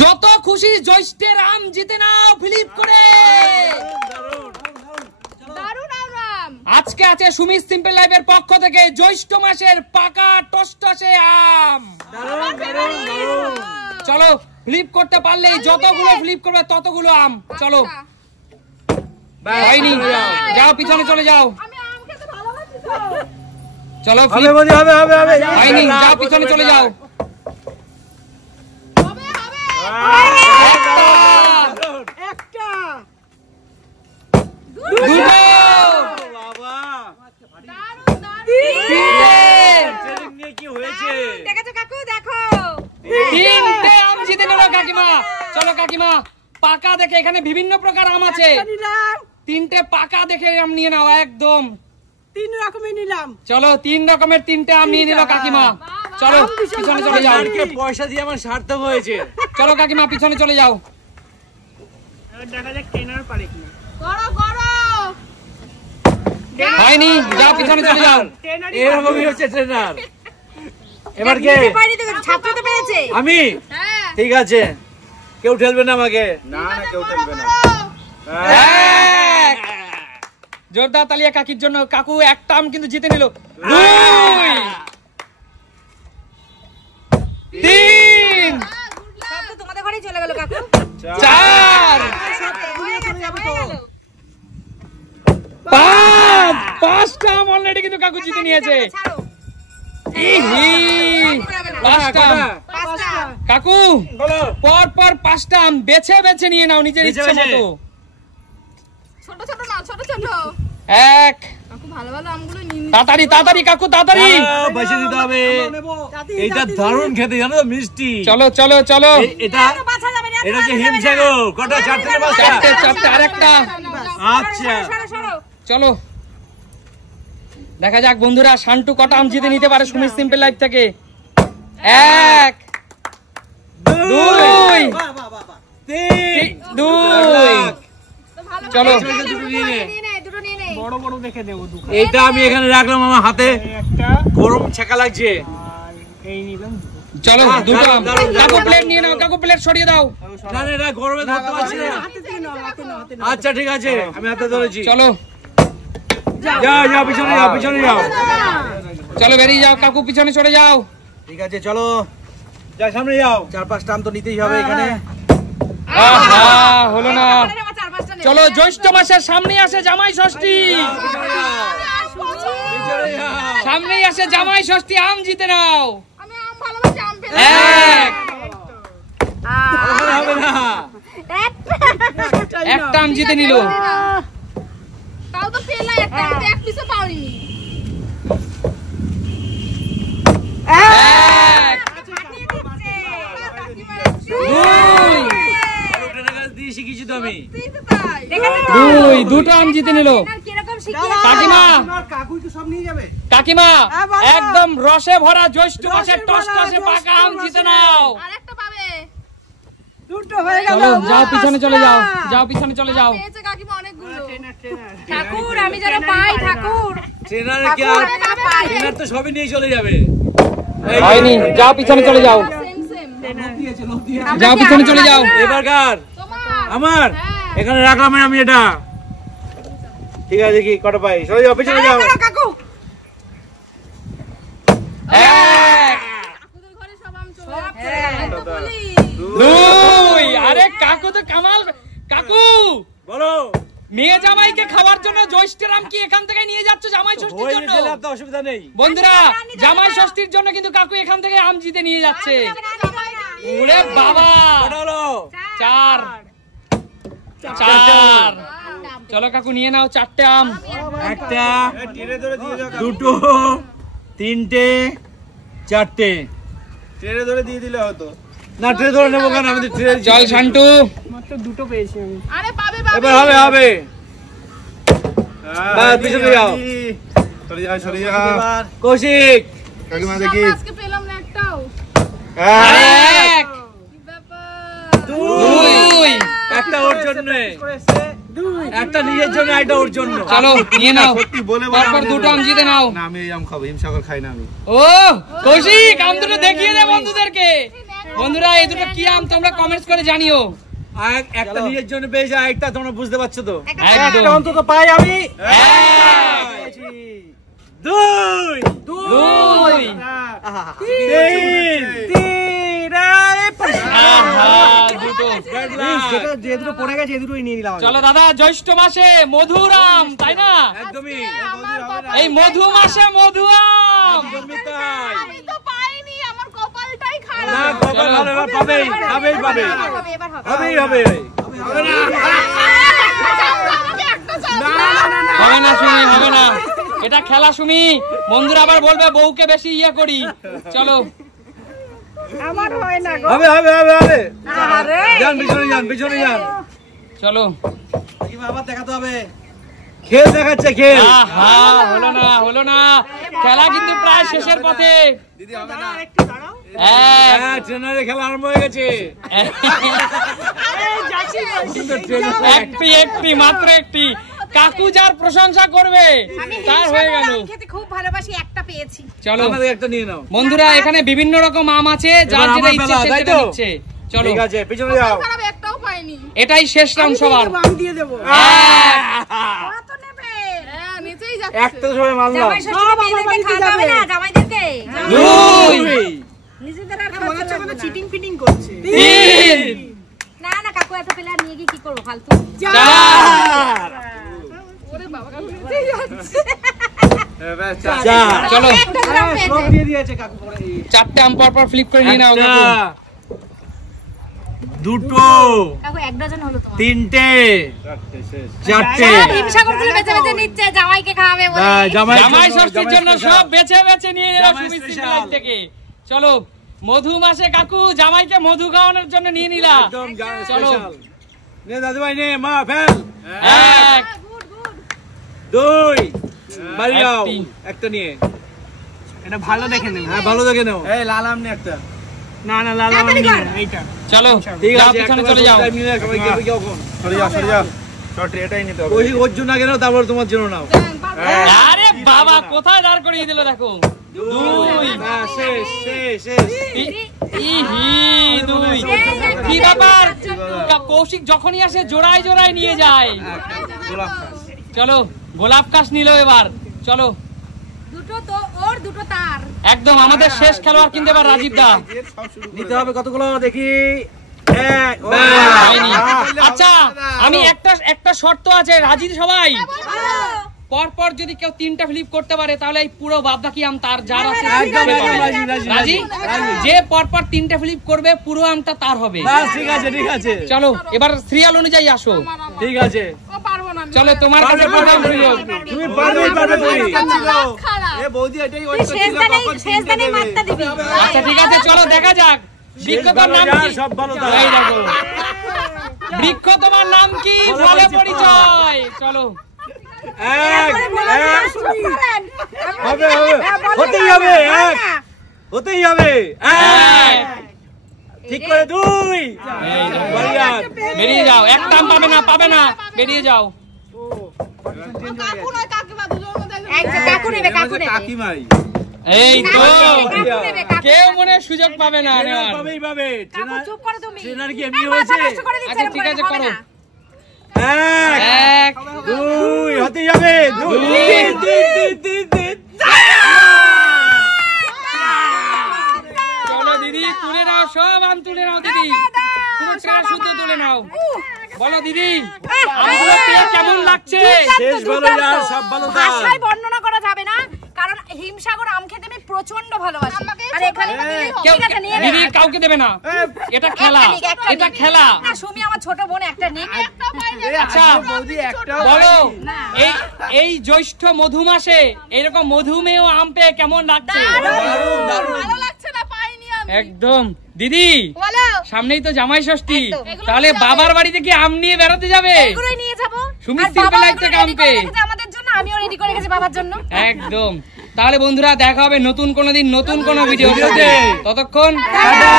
যত খুশি জ্যৈষ্ঠের আম জিতে নাও ফ্লিপ করে। আজকে আছে সুমিত সিম্পল লাইফের পক্ষ থেকে জ্যৈষ্ঠ মাসের পাকা টসটসে আম। চলো ফ্লিপ করতে পারলেই যতগুলো ফ্লিপ করবে ততগুলো আম। চলো হয়নি, যাও পিছনে চলে যাও। চলো হয়নি, যাও পিছনে চলে যাও। তিনটে আম জিতে নিল কাকিমা। চলো কাকিমা পাকা দেখে, এখানে বিভিন্ন প্রকার আম আছে, তিনটে পাকা দেখে আম নিয়ে নাও। একদম 3 রকমের নিলাম। চলো 3 রকমের 3টে আম নিয়ে নিল কাকিমা। চলো পিছনে চলে যাও। পয়সা দিয়ে আমার সার্থক হয়েছে। চলো কাকিমা পিছনে চলে যাও। দেখা যাক ট্রেনার পারে কিনা। হয়নি, যাও পিছনে চলে যাও। এরকমই হচ্ছে ট্রেনার। এবার কে? আমি? ঠিক আছে, কেউ ঠেলবে না আমাকে। না না কেউ ঠেলবে না। জোরদার তালিয়া কাকির জন্য। কাকু একটা আম কিন্তু জিতে নিল। 2 3 তোমাদের ঘরেই চলে গেল কাকু। 4 5 5টা আম অলরেডি কিন্তু কাকু জিতে নিয়েছে। কাকু পর পর 5টা আম বেছে বেছে নিয়ে নাও নিজের ইচ্ছে মতো। ছোট ছোট না, ছোট ছোট। এক কাকু ভালো ভালো আমগুলো নিন। তাড়াতাড়ি তাড়াতাড়ি কাকু তাড়াতাড়ি। বসে দিতে হবে। এটা দারুণ খেতে, জানো তো, মিষ্টি। চলো চলো চলো। এটা কি হিমসাগর? কটা? 4টে না 5টা? 4টে আরেকটা। আচ্ছা চলো দেখা যাক বন্ধুরা শান্টু কটা আম জিতে নিতে পারে সুমিত সিম্পল লাইফ থেকে। 1 2 2 চলো বড় বড় দেখে দেবো। এইটা আমি এখানে রাখলাম আমার হাতে, গরম ছেঁকা লাগছে। এই নিলাম। চলো দুটো আম। কাকু প্লেট নিয়ে নাও, কাকু প্লেট সরিয়ে দাও। না না না, গরমে ধরতে পারছি না। আচ্ছা ঠিক আছে, আমি হাতে ধরেছি। চলো যাও যাও, পিছনে যাও, পিছনে যাও। চলো বেরিয়ে যাও কাকু, পিছনে সরে যাও। ঠিক আছে চলো, যা সামনে যাও। 4-5টা আম তো নিতেই হবে এখানে। আহা হলো না। চলো জ্যৈষ্ঠ মাসের সামনে আসে জামাই ষষ্ঠী। সামনেই আসে জামাই ষষ্ঠী, আম জিতে নাও। আমি আম ভালোবাসি, আম পেলে। 1 হবে না। একটা আম জিতে নিল। তাও তো পেলা একটা, আমি তো এক পিসও পাইনি। 1 2 শিখেছি তো আমি। 2 দুটো আম জিতে নিল। কাকিমা কাকুই তো সব নিয়ে যাবে। কাকিমা একদম রসে ভরা জ্যৈষ্ঠ মাসের টসটসে পাকা আম জিতে নাও। আরেকটা পাবে। দুটো হয়ে গেল। চলো যাও পিছনে চলে যাও, যাও পিছনে চলে যাও। পেয়েছে কাকিমা অনেকগুলো। ঠাকুর আমি যেন পাই, ঠাকুর। ট্রেনার কি আর? ট্রেনার তো সবই নিয়ে চলে যাবে। হয়নি, যাও পিছনে চলে যাও। Same same. যাও পিছনে চলে যাও। এবার কার? তোমার। আমার। এখানে রাখলাম আমি এটা। ঠিক আছে, দেখি কটা পাই। চলে যাও, পিছনে যাও। কাকু 1 কাকুদের ঘরে সব আম চলে যাচ্ছে। আমি তো বলি। 2 আরে কাকু তো কামাল। কাকু বলো। মেয়ে জামাইকে খাওয়ার জন্য জ্যৈষ্ঠের আম কি এখান থেকে নিয়ে যাচ্ছ জামাই ষষ্ঠীর জন্য? অসুবিধা নেই বন্ধুরা জামাই ষষ্ঠীর জন্য কিন্তু কাকু এখান থেকে আম জিতে নিয়ে যাচ্ছে। ওরে বাবা, কটা হলো? 4 চলো কাকু নিয়ে নাও 4টে আম। একটা, দুটো, তিনটে, চারটে। ট্রেনে ধরে দিয়ে দিলে হতো না, ট্রে ধরে নেবো কেন? আমি তো ট্রে। চল শান্টু। মাত্র দুটো পেয়েছি আমি। আরে পাবে পাবে। এবার হবে হবে। পিছনে যাও। সরে যাও সরে যাও। কৌশিক কাকিমা দেখি। আজকে পেলাম না একটাও। 1 কি ব্যাপার? 2 একটা ওর জন্য, একটা নিজের জন্য, একটা ওর জন্য। চলো নিয়ে নাও। সত্যি বলে তারপর দুটো আম জিতে নাও। না আমি এই আম খাবো, হিমসাগর খাই না আমি। ও কৌশিক আম দুটো দেখিয়ে দে বন্ধুদেরকে। বন্ধুরা এই দুটো কি আম তোমরা কমেন্টস করে জানিও। একটা নিজের জন্য পেয়েছে, একটা তোমরা বুঝতে পারছো তো? একদম অন্তত পাই আমি। দুই দুই যে দুটো পড়ে গেছে এই দুটোই নিয়ে নিলাম। চলো দাদা, জ্যৈষ্ঠ মাসে মধুর আম, তাই না? একদমই এই মধু মাসে মধু আম। আমি তো পাইনি, আমার কপালটাই না, খারাপ। কপাল ভালো, এবার পাবেই পাবেই পাবে এবার হবে। হবেই হবে। হবে না সুমি, হবে না, এটা খেলা সুমি। বন্ধুরা আবার বলবে বউকে বেশি ইয়ে করি। চলো আমার হয় না গো। হবে হবে হবে হবে। আরে যান পিছনে যান, পিছনে যান। চলো। আবার দেখাতে হবে। খেল দেখাচ্ছে, খেল। আহা, হলো না, হলো না। খেলা কিন্তু প্রায় শেষের পথে। দিদি হবে না। একটু দাঁড়াও। এক, ট্রেনারের খেলা আরম্ভ হয়ে গেছে। একটি একটি মাত্র একটি। কাকু যার প্রশংসা করবে তার হয়ে গেল। খেতে খুব ভালোবাসি, একটা পেয়েছি। চলো আমাদের একটা নিয়ে নাও। বন্ধুরা, এখানে বিভিন্ন রকম আম আছে, যার এবার যেটা আমার ইচ্ছে বেলা, সে তাই সেটা তো? নিচ্ছে। চলো, ঠিক আছে, পিছনে যাও। খারাপ একটাও পাইনি। এটাই শেষ রাউন্ড সবার। আমি দিয়ে দেবো। কত নেবে? হ্যাঁ, নিচেই যাচ্ছে। একটা সবাই মানলাম। জামাই ষষ্ঠীতে মেয়েদেরকে খাওয়াতে হবে না, জামাইদেরকে। দুই, নিজেদের আর মনে হচ্ছে খাওয়াতে কোনো লাগবে না। চিটিং ফিটিং করছে। তিন, না না, কাকু এত পেলে আর নিয়ে গিয়ে কি করবো ফালতু? চার। ওরে বাবা, কাকু নিচেই যাচ্ছে। এবার যা। চলো, একটা গ্রাম পেয়েছে। দিয়ে দিয়েছে কাকু পরে। চারটে আম পর পর ফ্লিপ করে নিয়ে নাও। একটা, কাকু। দুটো, কাকু এক ডজন হলো তোমার। তিনটে, চারটে শেষ। চারটে। সারা হিমসাগর গুলো বেঁচে বেঁচে নিচ্ছে, জামাইকে খাওয়াবে বলে। জামাই ষষ্ঠীর জন্য সব বেছে বেছে নিয়ে নিল জামাই সুমিত্রি special। লাইফ থেকে। চলো, মধু মাসে কাকু জামাইকে মধু খাওয়ানোর জন্য নিয়ে নিলা। একদম চলো। স্পেশাল। নে দাদু ভাই, নে মা ফেল। এক, দুই, বাড়ি যাও। একটি। একটা নিয়ে। এটা ভালো দেখে নেবে। হ্যাঁ, ভালো দেখে নাও। এই লাল আম নে একটা। না না লাল আমার নিয়ে নে, এইটা। চলো ঠিক যাও, আছে, পিছনে একটা চলে যাও। টাইম নিয়ে সবাই কে কখন। সরে যাও, সরে যাও। শর্টে এটাই নিতে হবে। ওই ওর জন্য আগে নাও, তারপর তোমার জন্য নাও। আরে বাবা, কোথায় দাঁড় করিয়ে দিল দেখো। দুই, হ্যাঁ, শেষ শেষ শেষ। ইহি, দুই। কি ব্যাপার, কৌশিক যখনই আসে জোড়ায় জোড়ায় নিয়ে যায়। গোলাপ খাস। চলো, গোলাপ কাশ নিল এবার। চলো, দুটো তো ওর, দুটো তার। একদম আমাদের শেষ খেলোয়াড় কিন্তু এবার রাজীব দা। সব শুরু করে নিতে হবে কতগুলো দেখি। এক, হয়নি। আচ্ছা, আমি একটা শর্ত আছে, রাজি সবাই? পরপর যদি কেউ তিনটা ফ্লিপ করতে পারে তাহলে এই পুরো বাদবাকি আম তার, যার আছে একদম, সে একদম, পাবে। রাজি, রাজি, রাজি? রাজি। যে পরপর তিনটা ফ্লিপ করবে পুরো আমটা তার হবে। বাস, ঠিক আছে ঠিক আছে চলো এবার সিরিয়াল অনুযায়ী আসো। ঠিক আছে। ও পারবো না। চলো, তোমার কাছে প্রথম সুযোগ। তুমি পারবে পারবে তুমি। খারাপ। এ বৌদি এটাই তুই ওয়েট শেষ করছিল দানে, কখন শেষ দানে মাত্রা দিবি। আচ্ছা ঠিক আছে, চলো দেখা যাক। বৃক্ষতার নাম কি? সব ভালো তার। এই দেখো, বৃক্ষ তোমার নাম কি বলে পরিচয়। চলো, এক, এক, হবে হবে, হতেই হবে, এক, হতেই হবে, এক, এক। ঠিক করে দুই, এই দেখো। বাড়ি যান। বেরিয়ে যাও, একটা আম পাবে না, পাবে না, বেরিয়ে যাও। এক যে কাকু নেবে, কাকু নেবে। কাকিমাই। এই তো, কাকু নেবে, কাকু কেউ মনে হয় সুযোগ পাবে না ট্রেনার নেওয়ার। পাবেই পাবে। কাকু ট্রেনার চুপ করো তুমি। ট্রেনার কি এমনি এই হয়েছে? মাথা নষ্ট করে দিচ্ছে, আচ্ছা এরকম ঠিক আছে, হবে করো। না। এক, এক, দুই, হতেই হবে, দুই, দুই। তিন, তিন, তিন, তিন, তিন। চলো দিদি, তুলে নাও, সব আম তুলে নাও দিদি, পুরো ট্রেনার শুদ্ধ তুলে নাও। বলো দিদি, আমগুলো পেয়ে কেমন লাগছে? শেষ ভালো যার, সব ভালো তার। ভাষায় বর্ণনা করা যাবে না, কারণ হিমসাগর আম খেতে আমি প্রচন্ড ভালোবাসি। আর এখানে কেউ ঠিক আছে, নিয়ে নে। দিদি কাউকে দেবে না, এটা খেলা, একটা নিক, একটা এটা নিক। খেলা। না, সুমি আমার ছোট বোন, একটা নিক। আচ্ছা বৌদি একটা বলো, না। এই জ্যৈষ্ঠ মধু মাসে এরকম মধুমেয় আম পেয়ে কেমন লাগছে? ভালো লাগছে না, পাইনি আমি। একদম। দিদি, বলো। সামনেই তো জামাই ষষ্ঠী, একদম। তাহলে বাবার বাড়িতে কি আম নিয়ে বেড়াতে যাবে? এগুলোই নিয়ে যাবো। সুমি আর simple বাবা life থেকে এগুলো আম ready করে পেয়ে। রেখেছে আমাদের জন্য, আমিও রেডি করে রেখেছি বাবার জন্য। একদম। তাহলে বন্ধুরা দেখা হবে নতুন কোনো দিন নতুন কোনো ভিডিও। ভিডিওতে। ততক্ষণ টাটা।